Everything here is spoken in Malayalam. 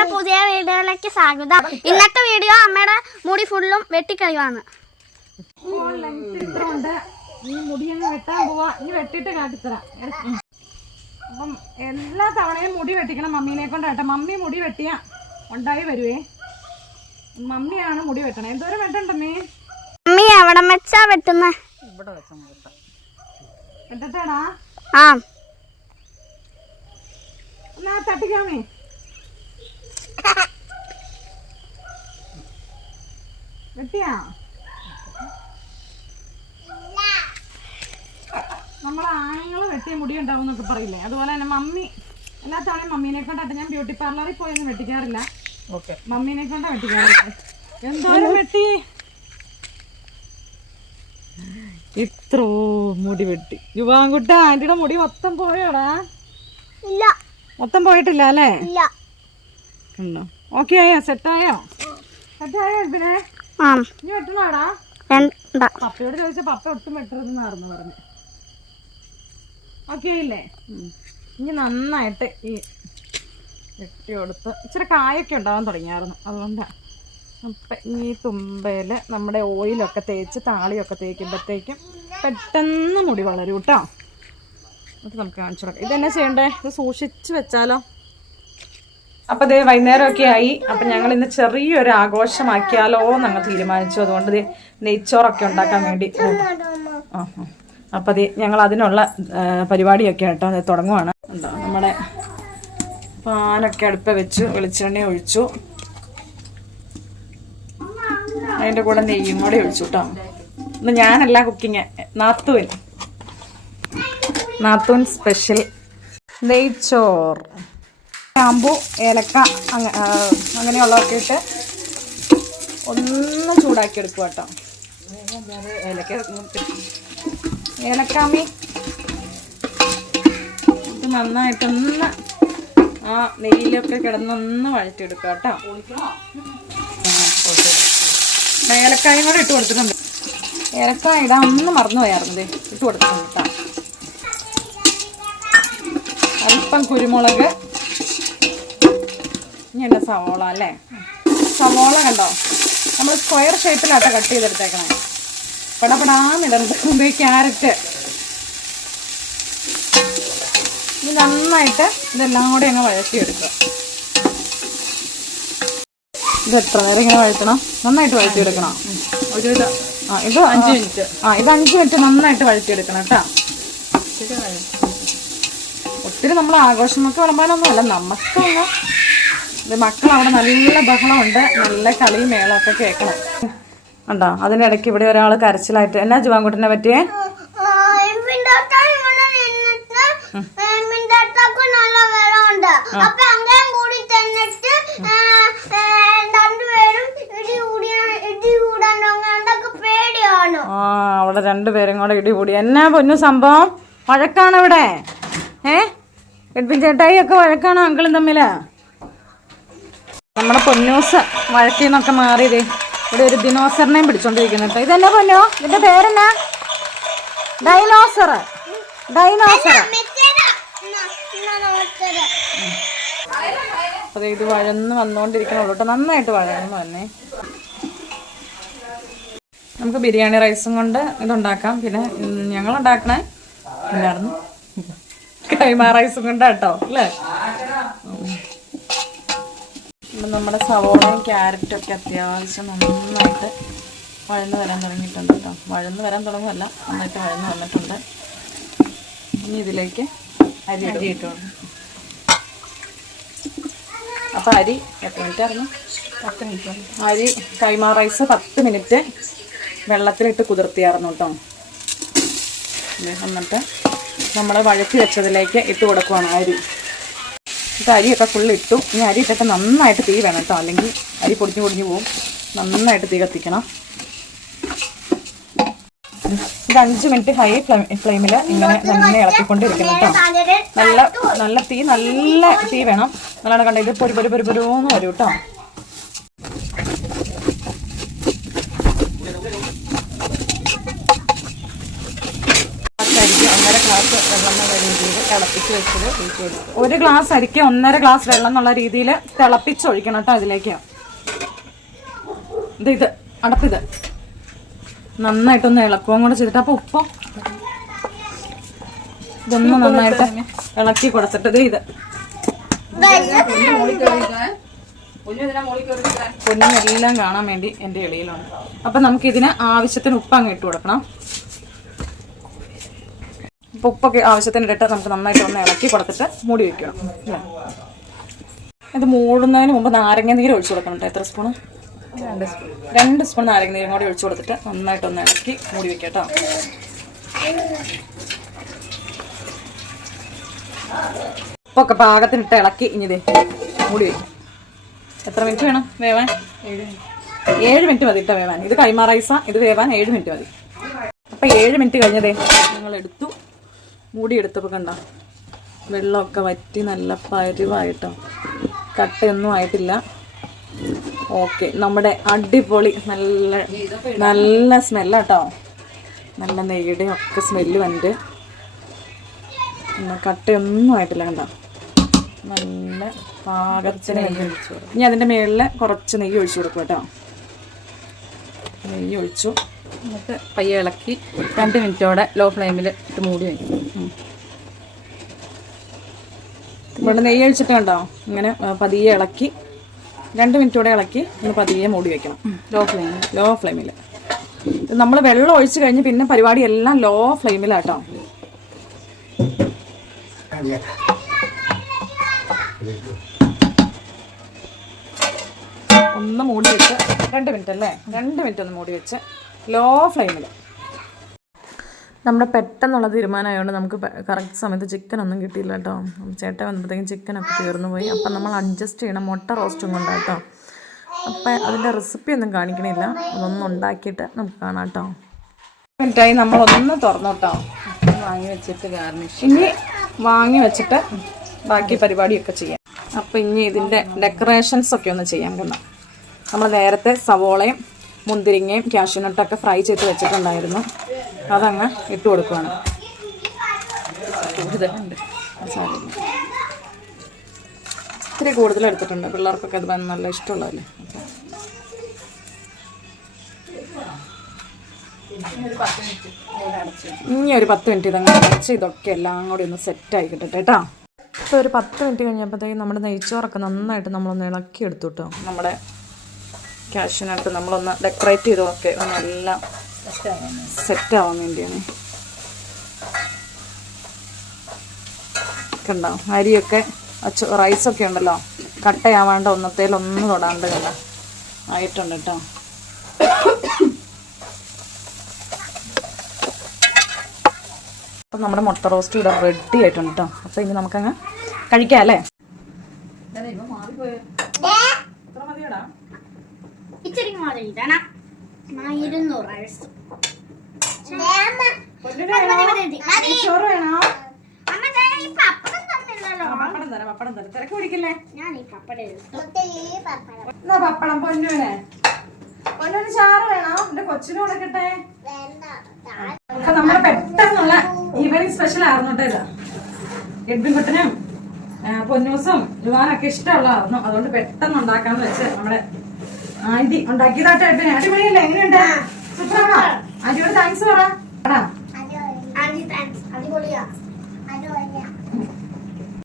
നമ്മുടെ പുതിയ വീഡിയോയിലേക്ക് സ്വാഗതം. ഇന്നത്തെ വീഡിയോ അമ്മയുടെ മുടി ഫുള്ളും ഉണ്ട് ഈ മുടിയങ്ങ് വെട്ടാൻ പോവാ. വെട്ടിട്ട് കാട്ടിത്തരാം. അപ്പം എല്ലാ തവണയും മുടി വെട്ടിക്കണം മമ്മീനെ കൊണ്ട് കേട്ടോ. മമ്മി മുടി വെട്ടിയാ ഉണ്ടായി വരുവേ. മമ്മിയാണ് മുടി വെട്ടണേ. എന്തോരം വെട്ടണ്ടമ്മേ മമ്മി? എവിടെ വെച്ചാ വെട്ടുന്നേ? ഇവിടെ വെച്ച വെട്ടട്ടാടാ? ആ. എന്നാ തട്ടിക്കാമേ വെട്ടിയാ നമ്മളെ ആണുങ്ങൾ വെട്ടിയ മുടി ഉണ്ടാവും എന്നൊക്കെ പറയില്ലേ? അതുപോലെ തന്നെ മമ്മി എല്ലാ തവണയും മമ്മീനെ കൊണ്ടാട്ടെ ഞാൻ ബ്യൂട്ടി പാർലറിൽ പോയൊന്നും വെട്ടിക്കാറില്ല. ഓക്കെ. മമ്മീനെ കൊണ്ടാ വെട്ടിക്കാറില്ല എന്തോരം വെട്ടി? ഇത്രോ മുടി വെട്ടി. യുവാൻകുട്ട ആന്റിയുടെ മുടി മൊത്തം പോയോടാ? ഇല്ല. മൊത്തം പോയിട്ടില്ല അല്ലേ? ഇല്ല. ഉണ്ടോ? ഓക്കെ ആയോ? സെറ്റായോ സെറ്റായോ ആ. ഇനി വെട്ടണോടാ പപ്പയോട് ചോദിച്ച പപ്പ ഒട്ടും വെട്ടരുതെന്നായിരുന്നു പറഞ്ഞു. ഓക്കെ ആയില്ലേ? ഇനി നന്നായിട്ട് ഈ വെട്ടി കൊടുത്ത് ഇച്ചിരി കായൊക്കെ ഉണ്ടാവാൻ തുടങ്ങിയായിരുന്നു. അതുകൊണ്ടാണ് അപ്പം ഈ തുമ്പയിൽ നമ്മുടെ ഓയിലൊക്കെ തേച്ച് താളിയൊക്കെ തേക്കുമ്പോഴത്തേക്കും പെട്ടെന്ന് മുടി വളരും കേട്ടോ അത് നമുക്ക് കാണിച്ചു കൊടുക്കാം. ഇതെന്നാ ചെയ്യണ്ടേ? ഇത് സൂക്ഷിച്ച് വെച്ചാലോ? അപ്പൊ ദേ വൈകുന്നേരമൊക്കെ ആയി. അപ്പൊ ഞങ്ങൾ ഇന്ന് ചെറിയൊരു ആഘോഷമാക്കിയാലോ ഞങ്ങൾ തീരുമാനിച്ചു. അതുകൊണ്ട് ദേ നെയ്ച്ചോറൊക്കെ ഉണ്ടാക്കാൻ വേണ്ടി അപ്പം ദേ ഞങ്ങൾ അതിനുള്ള പരിപാടിയൊക്കെ ആയിട്ടോ അത് തുടങ്ങുവാണ്. എന്താ നമ്മുടെ പാനൊക്കെ അടുപ്പ വെച്ചു വെളിച്ചെണ്ണ ഒഴിച്ചു. അതിന്റെ കൂടെ നെയ്യും കൂടെ ഒഴിച്ചു കേട്ടോ ഇന്ന് ഞാനല്ല കുക്കിങ് നാത്തൂൻ. നാത്തൂൻ സ്പെഷ്യൽ നെയ്ച്ചോർ ഗ്രാമ്പു ഏലക്ക അങ്ങനെയുള്ളതൊക്കെ ഇട്ട് ഒന്ന് ചൂടാക്കി എടുക്കുക കേട്ടോ. ഏലക്ക ഏലക്കാമി ഇത് നന്നായിട്ടൊന്ന് ആ നെയ്യിലൊക്കെ കിടന്നൊന്ന് വഴറ്റിയെടുക്കുക കേട്ടോ. ഏലക്കായും കൂടെ ഇട്ട് കൊടുത്തിട്ടുണ്ട്. ഏലക്കായ ഇടാൻ ഒന്ന് മറന്നു പോയായിരുന്നു ദേ ഇട്ട് കൊടുത്തിട്ടുണ്ട് കേട്ടോ. അല്പം കുരുമുളക്. എന്റെ സവോള അല്ലേ? സവോള കണ്ടോ? നമ്മൾ സ്ക്വയർ ഷേപ്പിലാട്ടോ കട്ട് ചെയ്തെടുത്തേക്കണേ. പടപടാന്നിടുന്നത് മുമ്പേ ക്യാരറ്റ് ഇത് നന്നായിട്ട് ഇതെല്ലാം കൂടെ അങ്ങ് വഴറ്റിയെടുക്കുക. ഇത് എത്ര നേരം ഇങ്ങനെ വഴറ്റണം? നന്നായിട്ട് വഴറ്റിയെടുക്കണം. ഒരു ഇത് ആ ഇത് അഞ്ച് മിനിറ്റ്. ആ ഇത് അഞ്ച് മിനിറ്റ് നന്നായിട്ട് വഴറ്റിയെടുക്കണം കേട്ടോ. ഒത്തിരി നമ്മൾ ആഘോഷമൊക്കെ വിളമ്പാനൊന്നുമല്ല. നമുക്ക് ഒന്ന് ഇത് മക്കൾ അവിടെ നല്ല ബഹളമുണ്ട്. നല്ല കളിയും മേളമൊക്കെ കേൾക്കണം. ഉണ്ടോ അതിനിടയ്ക്ക് ഇവിടെ ഒരാൾ കരച്ചിലായിട്ട് എന്നാ ജുവാൻകുട്ടനെ പറ്റിയേ? ആ അവിടെ രണ്ടുപേരും കൂടെ ഇടികൂടി എന്നാ പൊന്നു സംഭവം? വഴക്കാണ് ഇവിടെ? ഏ? എഡ്വിൻ ചേട്ടായി ഒക്കെ വഴക്കാണോ അങ്കിളും തമ്മിൽ? നമ്മുടെ പൊന്നൂസ് വഴക്കിൽ നിന്നൊക്കെ മാറിയതേ. ഇവിടെ ഒരു ദിനോസറിനെയും പിടിച്ചോണ്ടിരിക്കുന്നു കേട്ടോ ഇതെന്നാ പൊന്നോ? ഇതിന്റെ പേരെന്നാ? ഡൈനോസർ ഡൈനോസർ അതെ ഇത് വഴന്ന് വന്നുകൊണ്ടിരിക്കണുള്ളൂ കേട്ടോ നന്നായിട്ട് വഴന്ന് തന്നെ നമുക്ക് ബിരിയാണി റൈസും കൊണ്ട് ഇതുണ്ടാക്കാം. പിന്നെ ഞങ്ങൾ ഉണ്ടാക്കണേ എന്നായിരുന്നു കൈമാ റൈസും കൊണ്ടാട്ടോ അല്ലേ. ഇപ്പം നമ്മുടെ സവോളയും ക്യാരറ്റും ഒക്കെ അത്യാവശ്യം നന്നായിട്ട് വഴന്ന് വരാൻ തുടങ്ങിയിട്ടുണ്ട് കേട്ടോ. വഴന്ന് വരാൻ തുടങ്ങുമല്ല നന്നായിട്ട് വഴന്ന് വന്നിട്ടുണ്ട്. ഇനി ഇതിലേക്ക് അരി അരി ഇട്ടുണ്ട് അപ്പം അരി എത്ര മിനിറ്റ് ആയിരുന്നു? പത്ത് മിനിറ്റ് അരി കൈമാ റൈസ് പത്ത് മിനിറ്റ് വെള്ളത്തിലിട്ട് കുതിർത്തിയായിരുന്നു കേട്ടോ. എന്നിട്ട് നമ്മൾ വഴക്കി വെച്ചതിലേക്ക് ഇട്ട് കൊടുക്കുവാണ് അരി. ഇത് അരിയൊക്കെ ഫുള്ള് ഇട്ടു. ഇനി അരി ഇട്ടിട്ട് നന്നായിട്ട് തീ വേണം കേട്ടോ അല്ലെങ്കിൽ അരി പൊടിഞ്ഞു പൊടിഞ്ഞു പോവും. നന്നായിട്ട് തീ കത്തിക്കണം. ഇത് അഞ്ച് മിനിറ്റ് ഹൈ ഫ്ലെയിമിൽ ഇങ്ങനെ നന്നെ ഇളക്കിക്കൊണ്ടിരിക്കണം കേട്ടോ നല്ല നല്ല തീ നല്ല തീ വേണം. നല്ലോണം കണ്ടത് പൊരി പൊരി പൊരി പൊരുന്ന് വരും കേട്ടോ ഗ്ലാസ് അരിക്ക് ഒന്നര ഗ്ലാസ് വെള്ളം എന്നുള്ള രീതിയിൽ തിളപ്പിച്ച് വെച്ചത് ഒഴിച്ച് കൊടുക്കും. ഒരു ഗ്ലാസ് അരിക്ക് ഒന്നര ഗ്ലാസ് വെള്ളം എന്നുള്ള രീതിയിൽ തിളപ്പിച്ചൊഴിക്കണം കേട്ടോ അതിലേക്ക്. ഇത് ഇത് അടപ്പിത്. നന്നായിട്ടൊന്ന് ഇളക്കുകയും കൂടെ ചെയ്തിട്ട്. അപ്പൊ ഉപ്പോ? ഇതൊന്ന് നന്നായിട്ട് ഇളക്കി കൊടുത്തിട്ട് ഇത് പൊന്നിനെല്ലാം കാണാൻ വേണ്ടി എന്റെ ഇളയിലുണ്ട് അപ്പൊ നമുക്ക് ഇതിന് ആവശ്യത്തിന് ഉപ്പ് അങ്ങ് ഇട്ട് കൊടുക്കണം. ഉപ്പൊക്കെ ആവശ്യത്തിന് ഇട്ടിട്ട് നമുക്ക് നന്നായിട്ട് ഒന്ന് ഇളക്കി കൊടുത്തിട്ട് മൂടി വെക്കണം. ഇത് മൂടുന്നതിന് മുമ്പ് നാരങ്ങ നീര് ഒഴിച്ചു കൊടുക്കണം കേട്ടോ എത്ര സ്പൂണ് രണ്ട് സ്പൂൺ. രണ്ട് സ്പൂൺ നാരങ്ങ നീരും കൂടി ഒഴിച്ചു കൊടുത്തിട്ട് നന്നായിട്ടൊന്ന് ഇളക്കി മൂടി വെക്കട്ടോ കേട്ടോ. ഉപ്പൊക്കെ പാകത്തിനിട്ട് ഇളക്കി ഇനി ദേ മൂടി വെക്കും. എത്ര മിനിറ്റ് വേണം വേവാൻ? ഏഴ് മിനിറ്റ് മതി ഇട്ട വേവാൻ. ഇത് കൈമാറൈസ ഇത് വേവാൻ ഏഴ് മിനിറ്റ് മതി. അപ്പൊ ഏഴ് മിനിറ്റ് കഴിഞ്ഞതേ. നിങ്ങൾ എടുത്തു മൂടി എടുത്തപ്പോൾ കണ്ട? വെള്ളമൊക്കെ വറ്റി നല്ല പരിവായിട്ടോ. കട്ടയൊന്നും ആയിട്ടില്ല. ഓക്കെ നമ്മുടെ അടിപൊളി നല്ല നല്ല സ്മെല്ലാട്ടോ. നല്ല നെയ്യുടെ ഒക്കെ സ്മെല്ല് വന്നിട്ട്. പിന്നെ കട്ടയൊന്നും ആയിട്ടില്ല കണ്ട? നല്ല പാകത്തിന് ഇനി അതിന്റെ മേളിൽ കുറച്ച് നെയ്യ് ഒഴിച്ചു കൊടുക്കും കേട്ടോ നെയ്യ് ഒഴിച്ചു എന്നിട്ട് പയ്യെ ഇളക്കി രണ്ട് മിനിറ്റോടെ ലോ ഫ്ലെയിമിൽ ഇട്ട് മൂടി വയ്ക്കും ഇവിടെ നെയ്യ് ഒഴിച്ചിട്ട് കണ്ടോ? ഇങ്ങനെ പതിയെ ഇളക്കി രണ്ട് മിനിറ്റോടെ ഇളക്കി ഒന്ന് പതിയെ മൂടി വെക്കണം. ലോ ഫ്ലെയിമിൽ ലോ. ഫ്ലെയിമിൽ നമ്മൾ വെള്ളം ഒഴിച്ച് കഴിഞ്ഞ് പിന്നെ പരിപാടി എല്ലാം ലോ ഫ്ലെയിമിലാട്ടോ ഒന്ന് മൂടി വെച്ച് രണ്ട് മിനിറ്റ് അല്ലേ? രണ്ട് മിനിറ്റ് ഒന്ന് മൂടി വെച്ച് ലോ ഫ്ലെയിമിൽ നമ്മുടെ പെട്ടെന്നുള്ള തീരുമാനമായതുകൊണ്ട് നമുക്ക് കറക്റ്റ് സമയത്ത് ചിക്കൻ ഒന്നും കിട്ടിയില്ല കേട്ടോ ചേട്ടൻ വന്നപ്പോഴത്തേക്കും ചിക്കനൊക്കെ തീർന്നു പോയി. അപ്പം നമ്മൾ അഡ്ജസ്റ്റ് ചെയ്യണം മുട്ട റോസ്റ്റും കൊണ്ടാട്ടോ അപ്പം അതിന്റെ റെസിപ്പി ഒന്നും കാണിക്കണില്ല. അതൊന്നും ഉണ്ടാക്കിയിട്ട് നമുക്ക് കാണാം കേട്ടോ മിനിറ്റായി നമ്മളൊന്ന് തുറന്നു കേട്ടോ വാങ്ങി വെച്ചിട്ട് ഗാർണിഷ് ഇനി വാങ്ങി വെച്ചിട്ട് ബാക്കി പരിപാടിയൊക്കെ ചെയ്യാം. അപ്പം ഇനി ഇതിന്റെ ഡെക്കറേഷൻസ് ഒക്കെ ഒന്ന് ചെയ്യാൻ കൊണ്ടാണ് നമ്മൾ നേരത്തെ സവോളയും മുന്തിരിങ്ങയും ക്യാഷ്യൂനട്ടൊക്കെ ഫ്രൈ ചെയ്ത് വെച്ചിട്ടുണ്ടായിരുന്നു. അതങ്ങ് ഇട്ട് കൊടുക്കുകയാണ് കൂടുതലുണ്ട്. ഇത്തിരി കൂടുതൽ എടുത്തിട്ടുണ്ട്. പിള്ളേർക്കൊക്കെ അത് നല്ല ഇഷ്ടമുള്ളതല്ലേ? ഇനി ഒരു പത്ത് മിനിറ്റ് ഇതങ്ങ് അടച്ച് ഇതൊക്കെ എല്ലാം കൂടി ഒന്ന് സെറ്റ് ആയി കിട്ടട്ടെ കേട്ടോ. ഇപ്പോൾ ഒരു പത്ത് മിനിറ്റ് കഴിഞ്ഞപ്പോഴത്തേക്കും നമ്മുടെ നെയ്ച്ചോറൊക്കെ നന്നായിട്ട് നമ്മളൊന്ന് ഇളക്കി എടുത്തു കേട്ടോ. നമ്മുടെ ക്യാഷിനകത്ത് നമ്മളൊന്ന് ഡെക്കറേറ്റ് ചെയ്തതൊക്കെ ഒന്നെല്ലാം സെറ്റ് ആവാൻ വേണ്ടിയാണ്. കണ്ടോ? അരിയൊക്കെ റൈസൊക്കെ ഉണ്ടല്ലോ. കട്ടയാവാണ്ട് ഒന്നത്തേലൊന്നും തൊടാണ്ട് കണ്ടോ? ആയിട്ടുണ്ട് കേട്ടോ അപ്പം നമ്മുടെ മുട്ട റോസ്റ്റ് ഇവിടെ റെഡി ആയിട്ടുണ്ട് കേട്ടോ അപ്പം ഇനി നമുക്കങ്ങ് കഴിക്കാം അല്ലേ? ഇച്ചിരി മാറി ഇടണം ഇരുന്നൂറ് വയസ്സ് ചോറ് വേണോ? അമ്മ ദേ ഈ പപ്പടം തന്നില്ലല്ലോ. പപ്പടം തരാം പപ്പടം തരാം. തിരക്ക് പിടിക്കില്ലേ? ഞാൻ ഈ പപ്പടം എടുത്തു. എന്നാ പപ്പടം. പൊന്നുവിനെ പൊന്നുവിന് ചാറ് വേണോ? എന്റെ കൊച്ചിന് കൊടുക്കട്ടെ. അപ്പൊ നമ്മൾ പെട്ടെന്നുള്ള ഈവനിങ് സ്പെഷ്യൽ ആയിരുന്നു കേട്ടോ ഇത്. പൊന്നൂസും യുവാനൊക്കെ ഇഷ്ടമുള്ളതായിരുന്നു. അതുകൊണ്ട് പെട്ടെന്ന് ഉണ്ടാക്കാന്ന് വെച്ച് നമ്മുടെ ആന്റി ഉണ്ടാക്കിയതായിട്ട് എഡ്വിൻ അടിപൊളിയല്ലേ? എങ്ങനെയുണ്ട്? സൂപ്പറാണോ? ആന്റിയോട് താങ്ക്സ് പറ.